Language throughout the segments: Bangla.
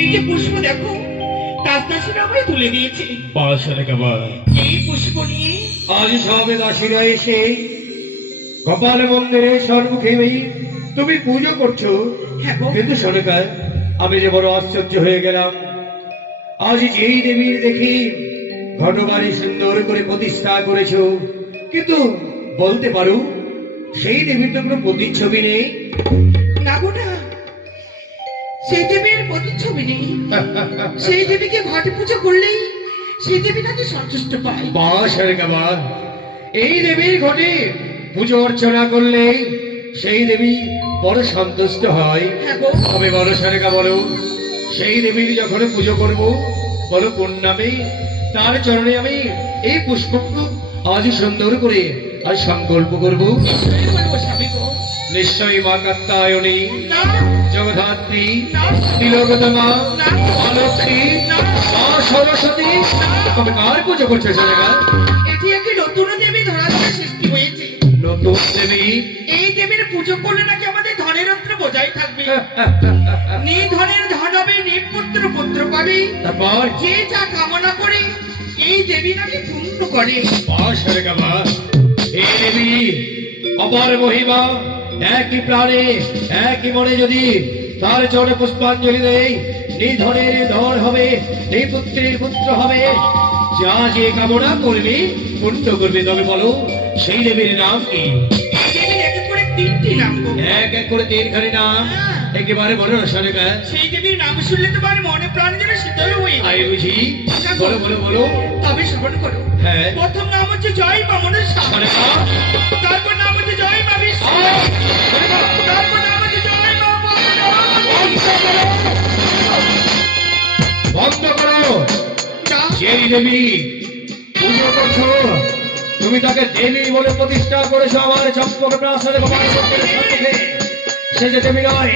এই যে পুষ্প দেখো দাসদাসীরা আমায় তুলে দিয়েছে। এই পুষ্প নিয়ে আজ সবে দাসীরা এসে গোপাল মন্দিরে সম্মুখে তুমি পুজো করছো। হ্যাঁ গো। কিন্তু সনেকা, আমি যে বড় আশ্চর্য হয়ে গেলাম। আজ যেই দেবীর দেখি ঘটবাড়ি সুন্দর করে প্রতিষ্ঠা করেছো, কিন্তু বলতে পারো সেই দেবীর তো কোনো প্রতিচ্ছবি নেই। না গো না, সেই দেবীর প্রতিচ্ছবি নেই। সেই দেবীকে ঘটে পুজো করলেই সেই দেবী নাকি সন্তুষ্ট পায়। বাস বাস, এই দেবীর ঘটে পুজো অর্চনা করলে সেই দেবী বড় সন্তুষ্ট হয়। হ্যাঁ গো। তবে বলো সরেকা, বলো সেই দেবীর যখন পুজো করব, বলো কোন নামে তার চরণে আমি এই পুষ্প আজ সুন্দর করে আজ সংকল্প করব। নিশ্চয়ই বলবো স্বামী গো। নিশ্চয়ই মা কাত্যায়নী, না জগধাত্রী, না তিলকতমা, না, অলক্ষ্মী, না, মা সরস্বতী, তবে কার পুজো করছে সরেকা? এটি একটি নতুন দেবী ধরাধামে সৃষ্টি হয়েছে। নতুন দেবী। এই দেবীর পুজো করলে নাকি আমাদের ধনের রত্ন বজায় থাকবে। নিধনের ধন হবে, নিপুত্র পুত্র পাবে। তারপর যে যা কামনা করে এই দেবী নাকি পূর্ণ করে। এই দেবী অপার মহিমা, একই প্রাণে একই মনে যদি তার চরণে পুষ্পাঞ্জলি দেয়, নিধনের ধন হবে, নিপুত্রের পুত্র হবে, যা যে কামনা করবে পূর্ণ করবে। তবে বলো সেই দেবীর নাম কি? এই দেবীর এক এক করে তিনটি নাম গো। এক এক করে তিনখানি নাম, একেবারে বলো সরেকা। সেই দেবীর নাম শুনলে তোমার মনে প্রাণ যেন শীতল হয়ে আই যায়। বুঝি, বলো বলো বলো। তবে শ্রবণ করো। হ্যাঁ। প্রথম নাম হচ্ছে জয় মা মনসা। সরেকা, তারপর নাম হচ্ছে জয় মা বিষ্ণু। তারপর নাম হচ্ছে জয় মা মঙ্গলা। বন্ধ করো। না, যেই দেবী পুজো করছো, তুমি তাকে দেবী বলে প্রতিষ্ঠা করেছো আমার চম্পক প্রাসাদে গোপাল মন্দিরের সম্মুখে। সে যে দেবী নয়।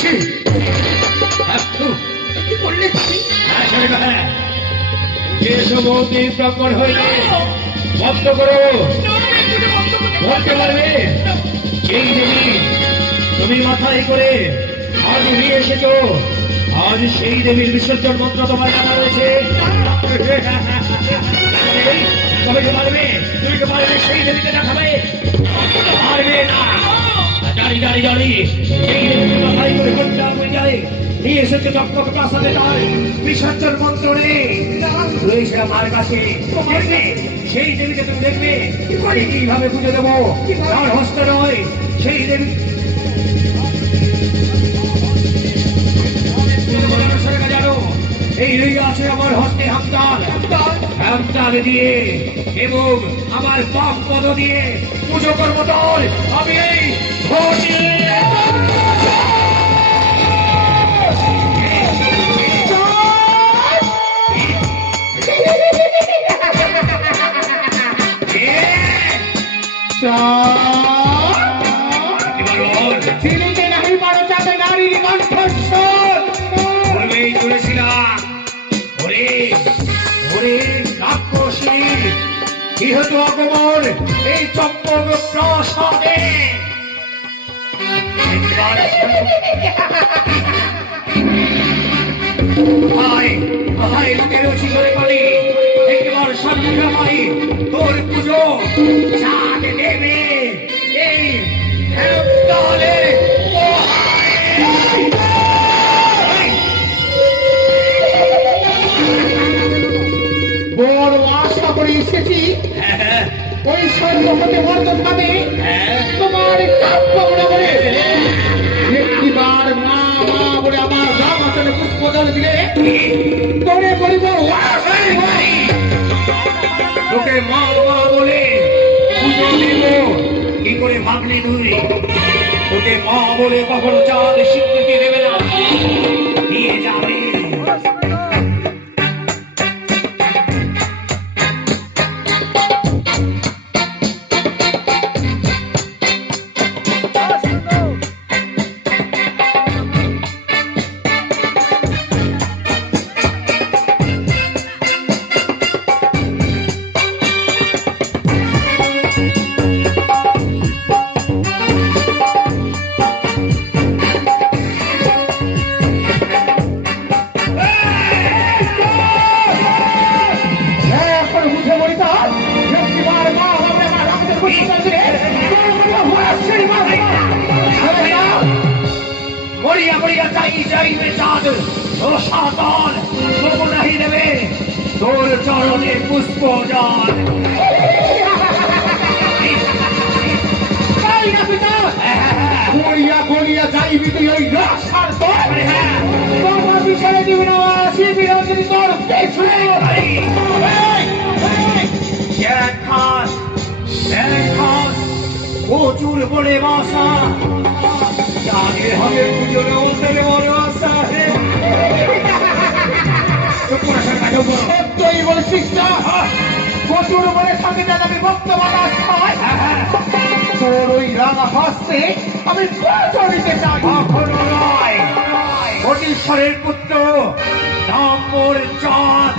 ছি! একটু কি করলে তুমি? হ্যাঁ, সরেকা, হ্যাঁ। যে সমতি প্রকট হইলে বন্ধ করো। না, এগুলো বন্ধ করতে বলতে পারবে যেই দেবী তুমি মাথায় করে আজ নিয়ে এসেছো, আজ সেই দেবীর বিসর্জন মন্ত্র তোমার জানা রয়েছে। তবে কি পারবে? তুমি কি পারবে সেই দেবীকে দেখাবে? পারবে না। জানি জানি জানি, সেই দেবীকে মাথায় করে ঘন্টা হয়ে যায় নিয়ে এসেছে চম্পক প্রাসাদে, তার বিসর্জন মন্ত্র নেই রয়েছে আমার কাছে। দেখবে সেই দেবীকে তুমি দেখবে কিভাবে পুজো দেবো, তার হস্ত নয় সেই দেবী। জানো এই রই আছে আমার হস্তে হামতাল, হামতাল দিয়ে এবং আমার পাপ পদ দিয়ে পুজো করবো। তোর আমি এই ঘটি ছিলিতে নাহি পারো যাতে নারীর কণ্ঠস্বর। বলবেই চলেছিলাম, ওরে ওরে রাক্ষসী, যেহেতু আগমন এই চম্পক প্রাসাদে, লোকের শিশরে বলি একবার সন্ধ্যাময়ী তোর পুজো চাঁদ দেবে এই হেমতালে। বড় আশা করে এসেছি ওই স্বর্গ হতে বর্তন পাবে তোমার কাব্য মনে করে একটিবার মা মা বলে আমার গ্রাম আসলে পুষ্পজল দিলে তোরে বলিব তোকে মা মা বলে পুজো দিব কি করে ভাবলি তুই? তোকে মা বলে কখনো চাঁদ স্বীকৃতি দেবে না, দিয়ে যাবে। করিয়া যাইবে চাঁদ ও সাতল তবু নাহি দেবে তোর চরণে পুষ্প জল। তাই না পিতা? গড়িয়া গড়িয়া যাইবি তুই ওই রাস্তার দল। তোমার বিচারে দিবি না আসি বিরোধী তোর পেছু। প্রচুর বলে বাসা জানে হবে পুজোর ওদের বড় আশা হে। সত্যই বলছিস না? প্রচুর বলে সাথে যাবি বর্তমান আস্থায়। তোর ওই রাঙা হস্তে আমি পৌঁছে দিতে চাই। কখনো নয়, কোটিশ্বরের পুত্র নাম মোর চাঁদ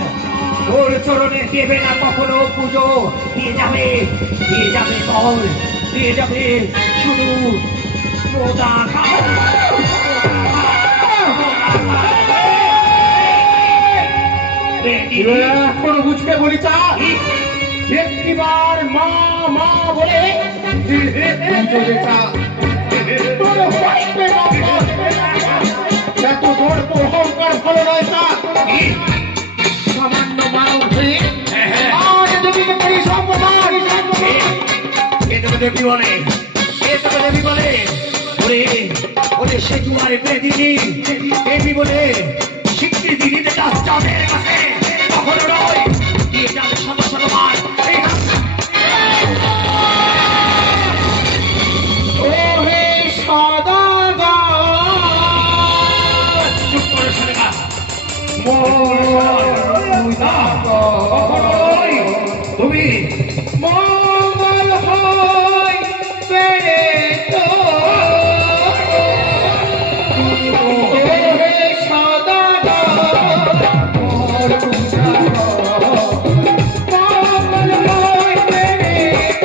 তোর চরণে দেবে না কখনো পুজো। দিয়ে যাবে বল, দিয়ে যাবে শুধু প্রদা খাও। এখনো বুঝতে বলি চা একটিবার মা মা বলে চলে চা। তোর হস্তে এত গর্ব অহংকার ভালো নয় চা। সামান্য মানব হয়ে আজ দেবীকে করি সম্মান। এ তোকে দেবী বলে, এ তোকে দেবী বলে। ওরে সে জুয়ারে বেদিনী দেবী বলে স্বীকৃতি দিতে চাস চাঁদের কাছে। কখনো নয়, দিয়ে যাবে শত শতবার। ওহে সদাগর চুপ করে শুনে গা। তুমি মঙ্গল হয় পেরে তো ওহে সদাগর মঙ্গল হয় পেরে তো।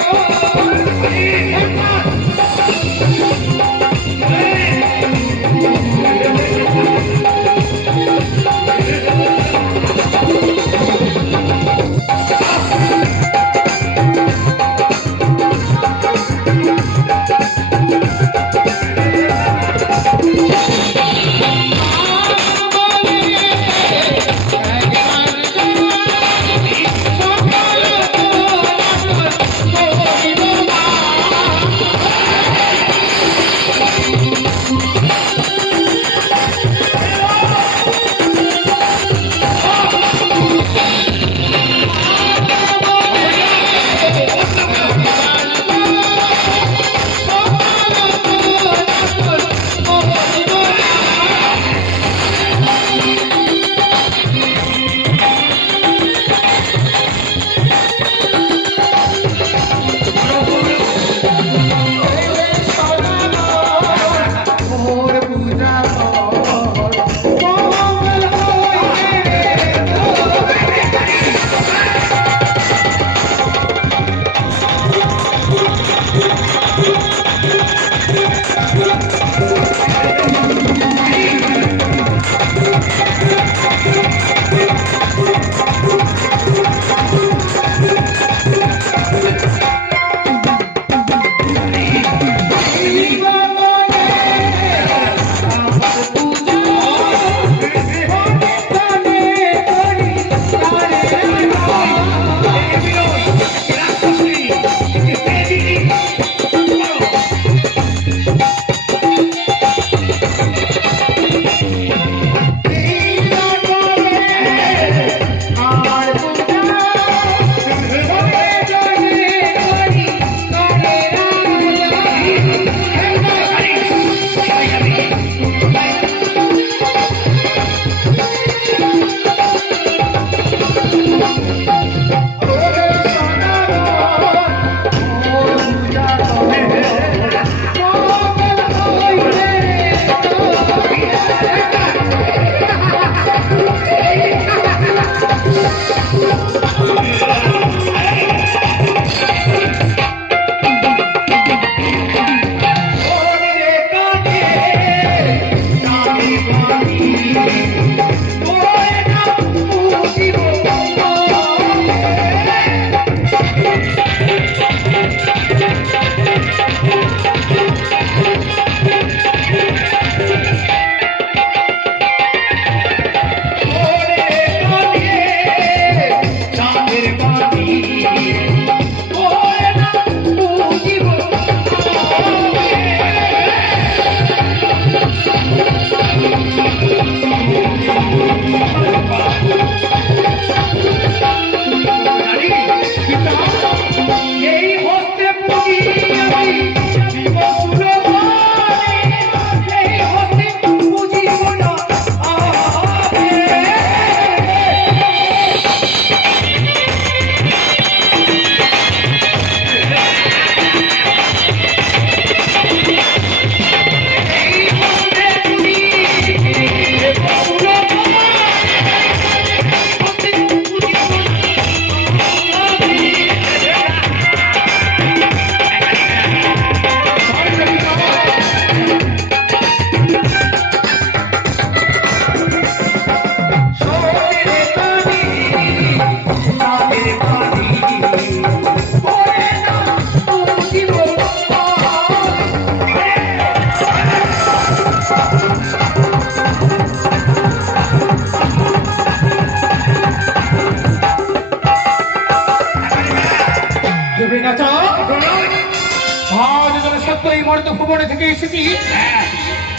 তুই মর্ত ভুবনে থেকে এসেছি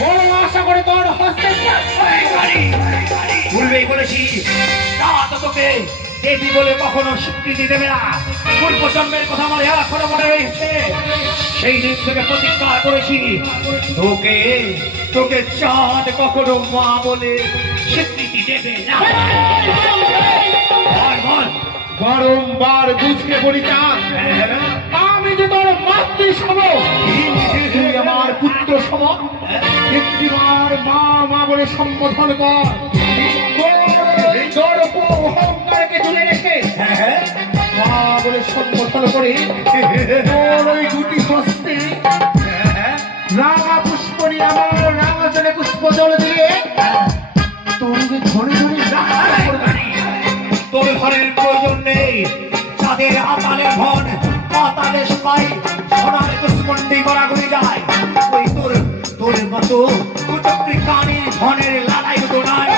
বড় আশা করে তোর হস্তে পূর্বেই বলেছি রাত তোকে দেবী বলে কখনো স্বীকৃতি দেবে না। পূর্ব জন্মের কথা আমার এখনো মনে রয়েছে। সেই দিন থেকে প্রতিজ্ঞা করেছি তোকে তোকে চাঁদ কখনো মা বলে স্বীকৃতি দেবে না। বল, বল। বারংবার বুঝকে বলি চাঁদ আমি যে তোর মাতৃ সম তুই আমার পুত্র সম একটিবার মা মা বলে সম্বোধন কর তোর অহংকারকে তুলে রেখে মা বলে সম্বোধন করে তোর ওই দুটি হস্তে রাঙা পুষ্প নিয়ে আমার রাঙা জলে পুষ্প জল দিয়ে তোর ধরে ধরে রাখা করবে। তোর ঘরের প্রয়োজন নেই। যাদের আতালের ধন পাতালে সবাই সোনার কুষ্মন্ডি করা ঘুরে যায়। ওই তোর তোর মতো কুচক্রি কানির ধনের লালাই হতো নাই।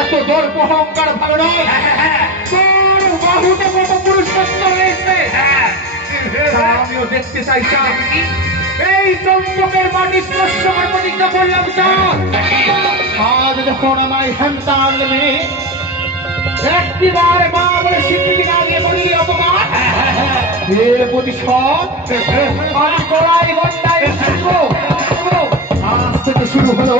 এত দর্প অহংকার ভালো নয় তোর বাহুতে কত পুরুষত্ব রয়েছে তা আমিও দেখতে চাই চাঁদ। এই চম্পকের মাটি স্পর্শ করে প্রতিজ্ঞা করলাম চাঁদ আজ যখন আমায় সন্তান মেয়ে একটিবার মা বলে স্বীকৃতি না দিয়ে বললি অপমান এর প্রতিশোধ আমি গলায় গন্ডায় আজ থেকে শুরু হলো